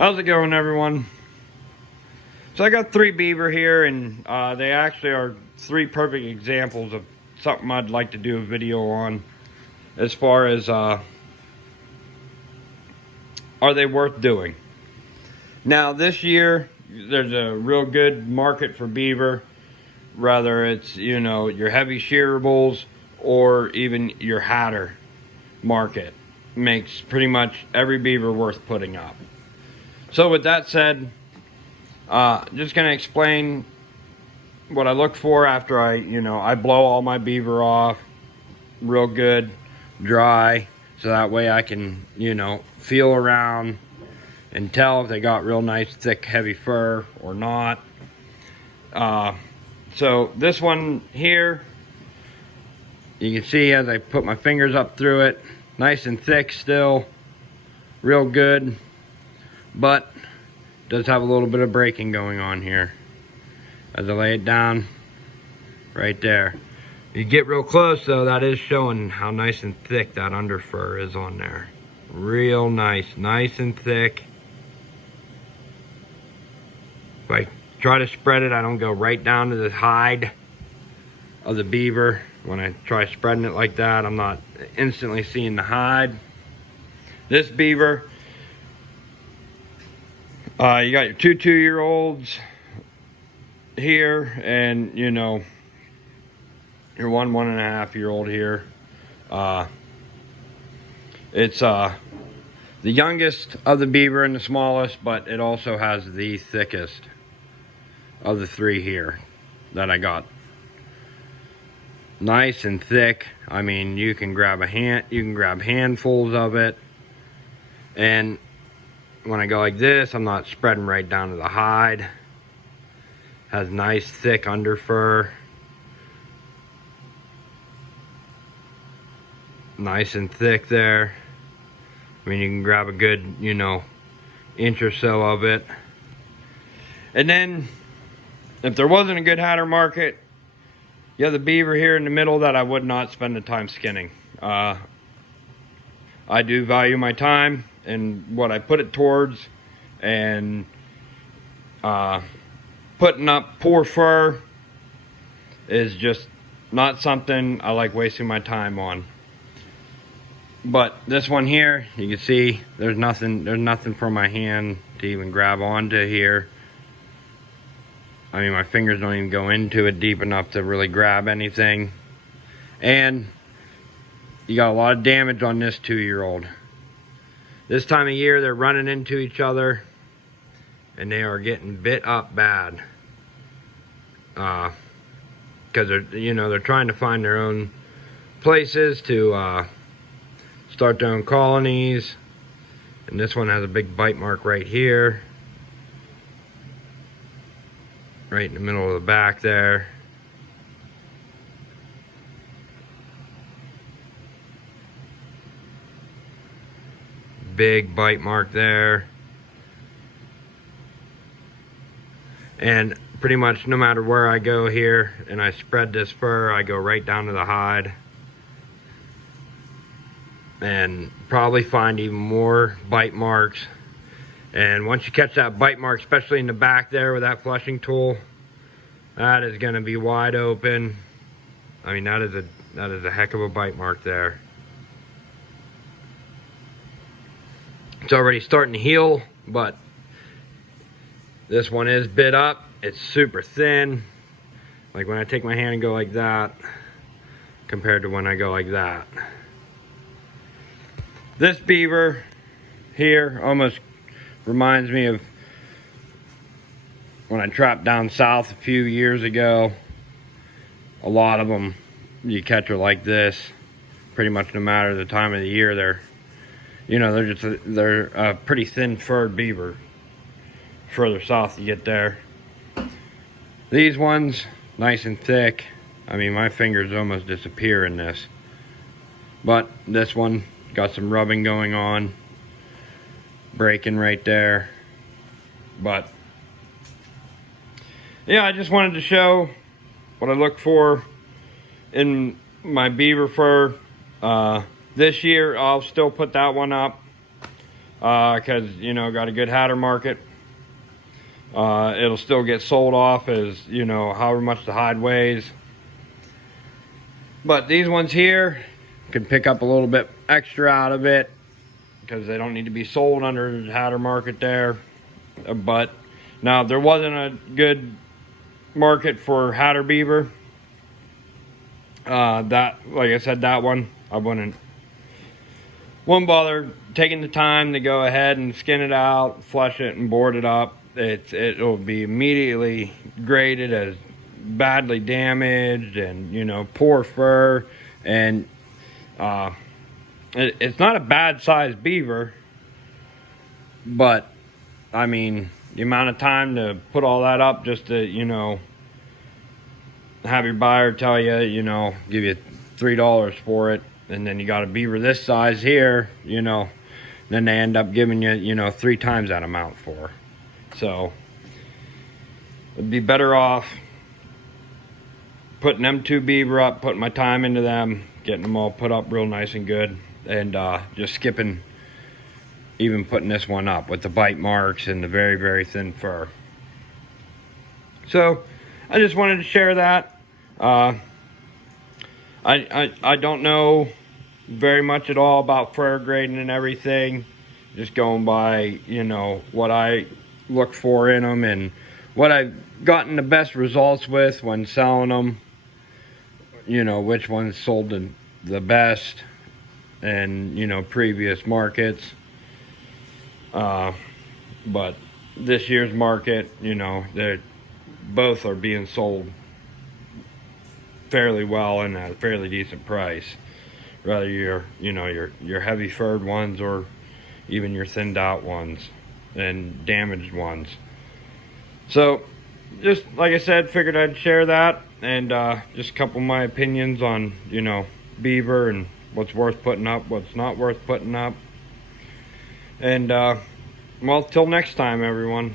How's it going, everyone? So I got 3 beaver here, and they actually are 3 perfect examples of something I'd like to do a video on, as far as are they worth doing. Now this year there's a real good market for beaver, whether it's, you know, your heavy shearables or even your hatter market. Makes pretty much every beaver worth putting up. So with that said, just gonna explain what I look for after I blow all my beaver off real good, dry, so that way I can, feel around and tell if they got real nice, thick, heavy fur or not. So this one here, you can see as I put my fingers up through it, nice and thick still, real good, but does have a little bit of breaking going on here as I lay it down right there. You get real close though, that is showing how nice and thick that under fur is on there. Real nice and thick. If I try to spread it, I don't go right down to the hide of the beaver. When I try spreading it like that, I'm not instantly seeing the hide. This beaver, you got your 2 2-year-olds here, and your 1 1.5-year-old here. It's the youngest of the beaver and the smallest, but it also has the thickest of the 3 here that I got. Nice and thick. I mean, you can grab handfuls of it, and when I go like this, I'm not spreading right down to the hide. Has nice thick under fur. Nice and thick there. I mean, you can grab a good, inch or so of it. And then, if there wasn't a good hatter market, you have the beaver here in the middle that I would not spend the time skinning. I do value my time and what I put it towards, and putting up poor fur is just not something I like wasting my time on. But this one here, you can see there's nothing for my hand to even grab onto here. I mean, my fingers don't even go into it deep enough to really grab anything. And you got a lot of damage on this 2-year-old. This time of year, they're running into each other, and they are getting bit up bad. Because they're trying to find their own places to start their own colonies. And this one has a big bite mark right here, right in the middle of the back there. Big bite mark there. And pretty much no matter where I go here and I spread this fur, I go right down to the hide and probably find even more bite marks. And once you catch that bite mark, especially in the back there with that flushing tool, that is going to be wide open. I mean, that is a heck of a bite mark there. It's already starting to heal, but this one is bit up. It's super thin. Like when I take my hand and go like that, compared to when I go like that. This beaver here almost reminds me of when I trapped down south a few years ago. A lot of them, you catch her like this, pretty much no matter the time of the year. They're a pretty thin furred beaver. Further south you get there. These ones, nice and thick. I mean, my fingers almost disappear in this. But this one got some rubbing going on, breaking right there. But yeah, I just wanted to show what I look for in my beaver fur. This year I'll still put that one up. because, you know, got a good hatter market. It'll still get sold off as, you know, however much the hide weighs. But these ones here can pick up a little bit extra out of it because they don't need to be sold under the hatter market there. But now, if there wasn't a good market for hatter beaver, that, like I said, that one I wouldn't bother taking the time to go ahead and skin it out, flush it, and board it up. It'll be immediately graded as badly damaged and, you know, poor fur. And it's not a bad sized beaver, but I mean, the amount of time to put all that up just to, you know, have your buyer tell you, you know, give you $3 for it, and then you got a beaver this size here, you know, then they end up giving you, you know, 3 times that amount for. So it'd be better off putting them 2 beaver up, putting my time into them, getting them all put up real nice and good, and just skipping even putting this one up with the bite marks and the very, very thin fur. So I just wanted to share that. I don't know very much at all about fur grading and everything. Just going by, you know, what I look for in them and what I've gotten the best results with when selling them. You know, which ones sold the best and, you know, previous markets. But this year's market, you know, both are being sold fairly well and at a fairly decent price. Whether you're, you know, your heavy furred ones or even your thinned out ones and damaged ones. So, just like I said, figured I'd share that and just a couple of my opinions on, you know, beaver and what's worth putting up, what's not worth putting up. And well, till next time, everyone.